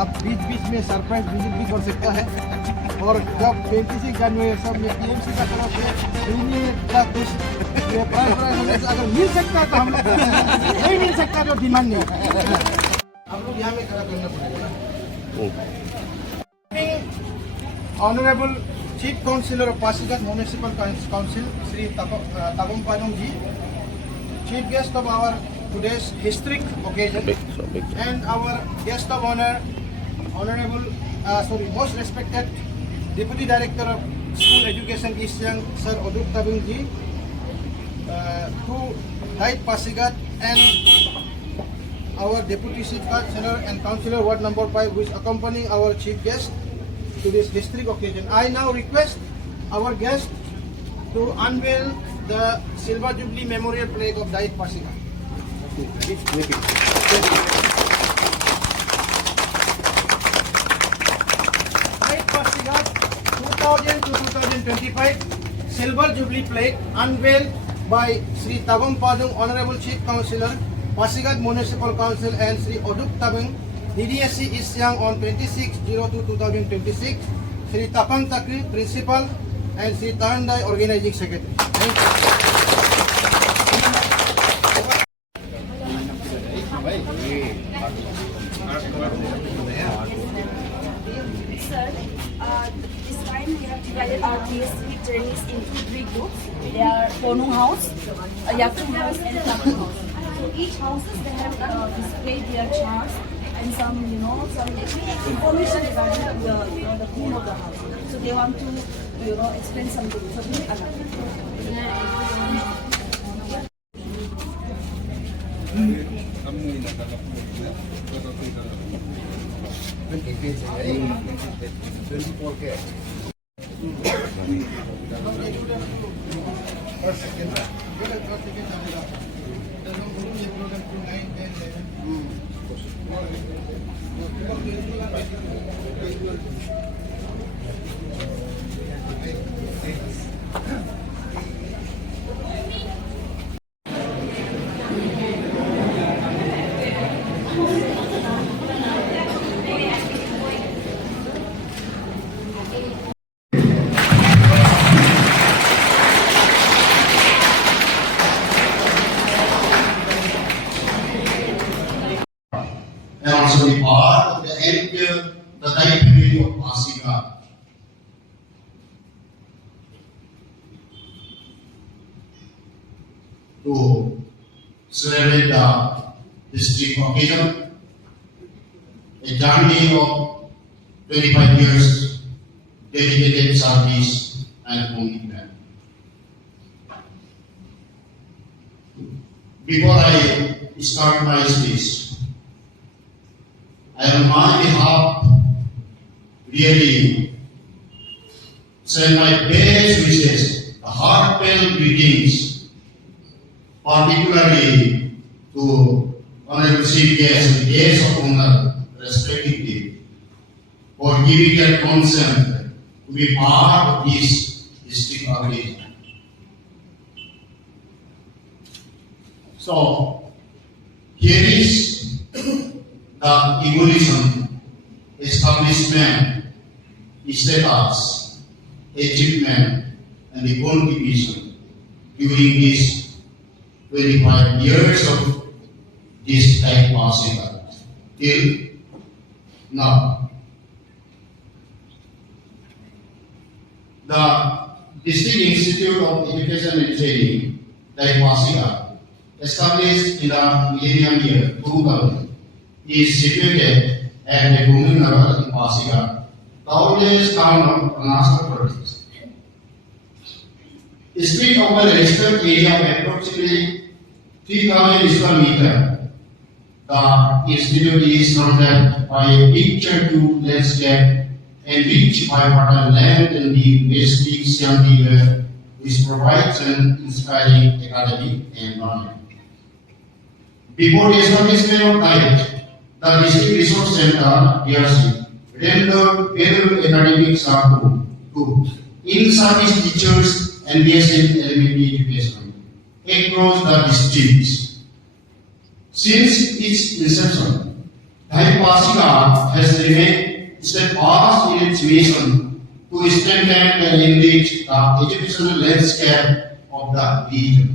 आप बीच बीच में surprise visit भी कर सकता है। और जब 26 जनवरी सब में टीएमसी का तरफ से का कुछ प्राइज अगर मिल सकता है तो हम लोग नहीं मिल सकता तो डिमांड नहीं हम लोग यहाँ में खड़ा करना पड़ेगा। Honourable chief councillor of Pasighat municipal council Shri Tabam Padung ji, chief guest of our today's historic occasion, and our guest of honor, most respected Deputy Director of School Education East Siang, Sir Oduk Tabung ji, to Diet Pasighat, and our Deputy Chief Councillor and Councillor Ward Number 5, who is accompanying our chief guest to this historic occasion. I now request our guest to unveil the Silver Jubilee Memorial Plaque of Diet Pasighat. Diet Pasighat 2000 to 2025 Silver Jubilee Plaque unveiled by Sri Tabam Padung, Honorable Chief Councillor, Pasighat Municipal Council, and Sri Oduk Tabung, DDSC East Siang on 26/02/2026. Sri Tapang Takri, Principal, and Sri Tahandai, Organizing Secretary. Thank you. Sir, this time we have divided our PSC journeys into 3 groups. They are Ponung House, Yakum House, and Tapang House. So each houses they have displayed their charts and some information regarding the theme of the house. So they want to explain something. So please allow. And also be part of the Diet community of Pasighat. To celebrate the district occasion, a journey of 25 years dedicated service and commitment. Before I start my speech, I on my behalf really send my best wishes, the heartfelt greetings, particularly to Honorable Chief Guest and guests of honor, respectively, for giving their consent to be part of this district occasion. So, here is the evolution, establishment, status, achievement, and the contribution during these 25 years of this Diet Pasighat till now. The District Institute of Education and Training, Diet Pasighat, established in the millennium year 2000, is situated at the Bhuminagar in Pasighat, the oldest town of Arunachal Pradesh. Street of a registered area of approximately 3,000 square meters. The institute is surrounded by a picture-to landscape and rich by fertile land and the Western Siang River, which provides an inspiring academic environment. Before the establishment of Diet, the District Resource Center, DRC, rendered valuable academic support to in-service teachers and BSN elementary education across the districts. Since its inception, Thai Pasighat has remained steadfast in its mission to strengthen and enrich the educational landscape of the region.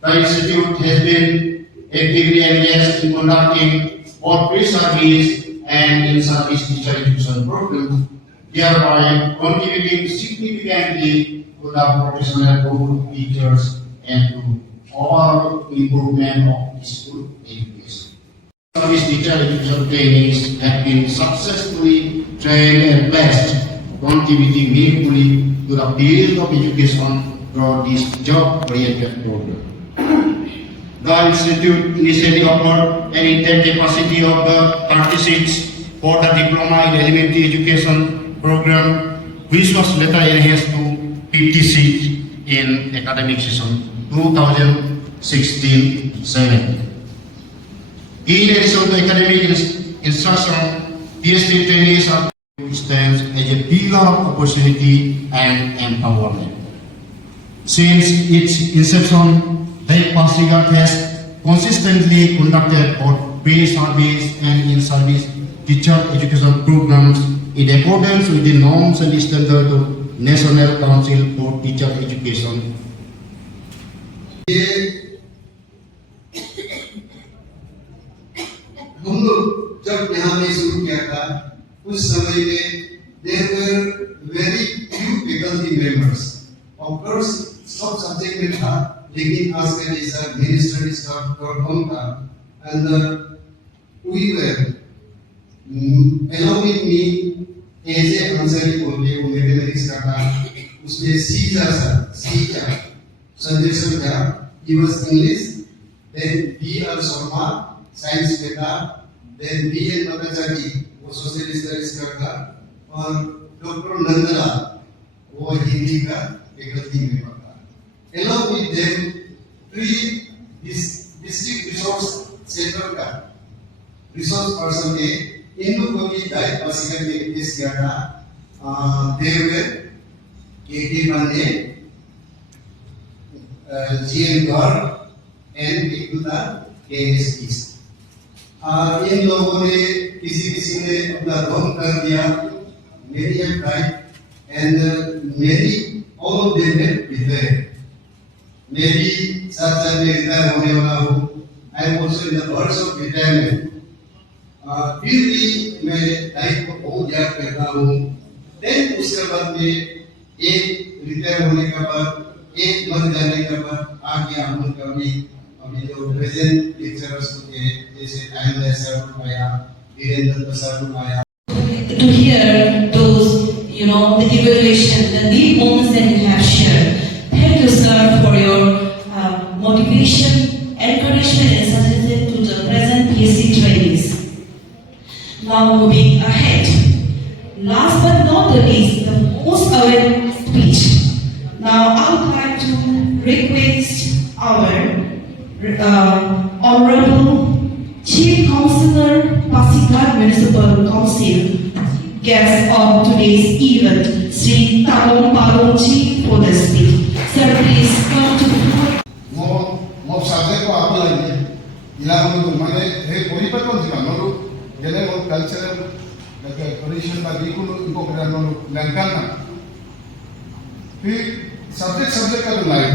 The Institute has been actively engaged in conducting both pre-service and in-service teacher education programs, thereby contributing significantly to the professional growth of teachers and to overall improvement of school education. Service teacher education trainees have been successfully trained and placed, contributing meaningfully to the field of education through this job-oriented program. The Institute initially offered an intake capacity of 36 for the Diploma in Elementary Education program, which was later enhanced to 56 in academic session 2016-17. In addition to academic instruction, PhD trainees are stands as a pillar of opportunity and empowerment. Since its inception, Thai Pasighat has consistently conducted both pre-service and in-service teacher education programs in accordance with the norms and standards of National Council for Teacher Education. हम लोग जब यहाँ में शुरू किया था उस समय में there were very few faculty members. Of course, सब सब्जेक्ट में था, लेकिन आज का जैसा मेरी स्टडी स्टाफ कम था, and we were allowing me as a answer बोल के वो मैथमेटिक्स का था, उसमें सीजा संजय सर था, he was English, then B.R. Sharma science में था, then B.N. भट्टाचार्य वो सोशल स्टडीज का था, और डॉक्टर नंदलाल वो हिंदी का फैकल्टी मेंबर था. Along with them, 3 district resource center का resource person ने इन लोगों की Thai Pasighat में केस किया था. They were K.K. Pandey, G.N. Garg, and Ekta K.S. East. इन लोगों ने किसी ने अपना दम कर दिया, many have died and many all of them have retired. Maybe साथ में रिटायर होने वाला हूँ. I am also in the verge of retirement. फिर भी मैं लाइफ को बहुत याद करता हूँ. Then उसके बाद में एक रिटायर होने के बाद, एक मर जाने के बाद आगे हम लोग कभी अभी जो प्रेजेंट लेक्चरर्स होते हैं जैसे आयन सर आया, वीरेंद्र सर आया. To hear those, the evaluation, the deep moments that you have shared. Thank you, sir, for your motivation, encouragement, and suggestion to the present PhD trainees. Now moving ahead. Last but not the least, the most awaited speech. Now I would like to request our Honorable Chief Councillor, Pasighat Municipal Council, guest of today's event, Sri Tagong Palongji, for the speech. Sir, please come to the floor. mo subject ko api lagi ilang mo mane he puri pa kon sila no gele mo cultural tradition ba di ko ko kaya no lankan na फिर subject का तो life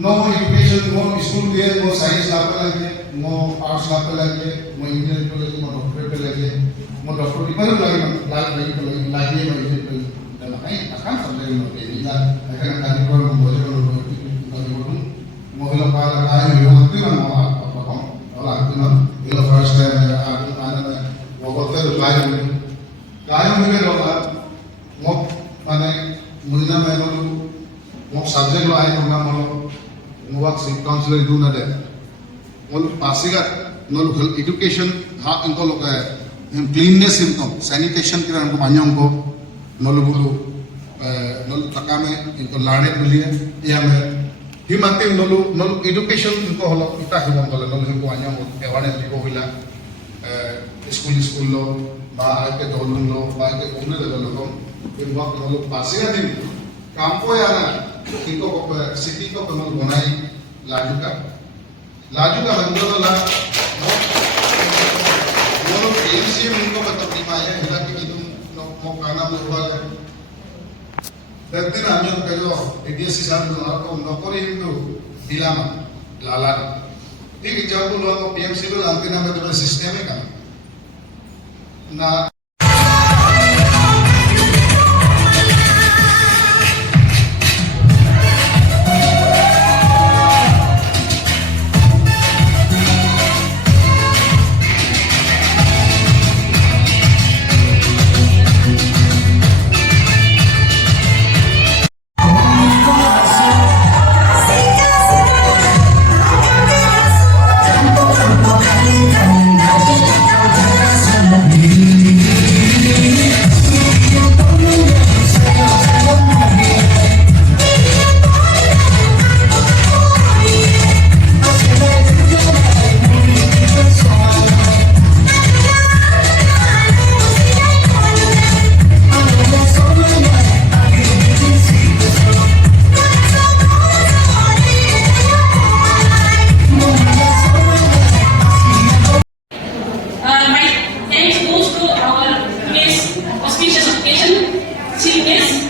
no education no school में no science लापे लगे no arts लापे लगे no engineering पे लगे no doctorate पे लगे no doctorate पे लगे लगे dan ay akan sampai no ila akan tadi ko mo bojo no mo hilo para ay yo ati na mo apa ko wala ati na ilo first time aku ana mo ko ter lain me lo mo mane mulina me lo mo subject lo ay ko na mo work counselor do na de mo Pasighat no education ha inko lo ka cleanness inko sanitation kira inko manyong ko no lo bulu no takame inko lane buliye ya me himate no education inko holo ita himon ko no inko manyong awareness ko hila school lo ba ke dolun lo ba ke owner de lo ko in work no Pasighat din kampo ya na इनको city को कमल बनाई लाजू का बंदो ला museum ini betul lima ya, kita itu mau karena berubah. Dagdag namin kayo, EDSC sa mga ako, nakurin ito, bilang lalan. Hindi kita po lang PMC ko lang, tinamad ito na sistema ka. Na My thanks goes to our guest, auspicious occasion, chief guest,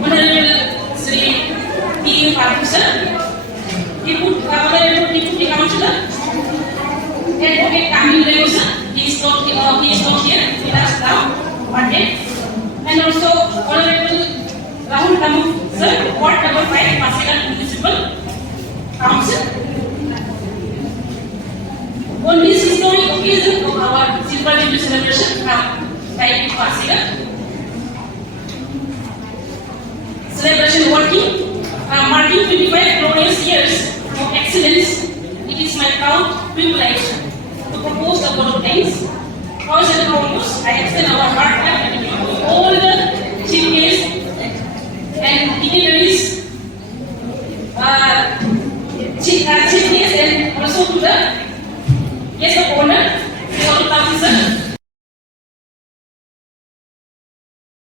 Honorable Sri T. Farooq sir, Honorable Deputy Councillor, Advocate Kamil Rao sir, he is not here with us now, and also Honorable Rahul Tamu sir, Ward number 5, Pasighat Municipal Council. On this historic occasion of our Silver Jubilee celebration from Taipei Pasighat, celebration marking 25 glorious years of excellence, it is my proud privilege to propose the vote of thanks. First and foremost, I extend our heartfelt gratitude to all the chief guests and dignitaries, chief guests, and also to the guest of honor, the officer,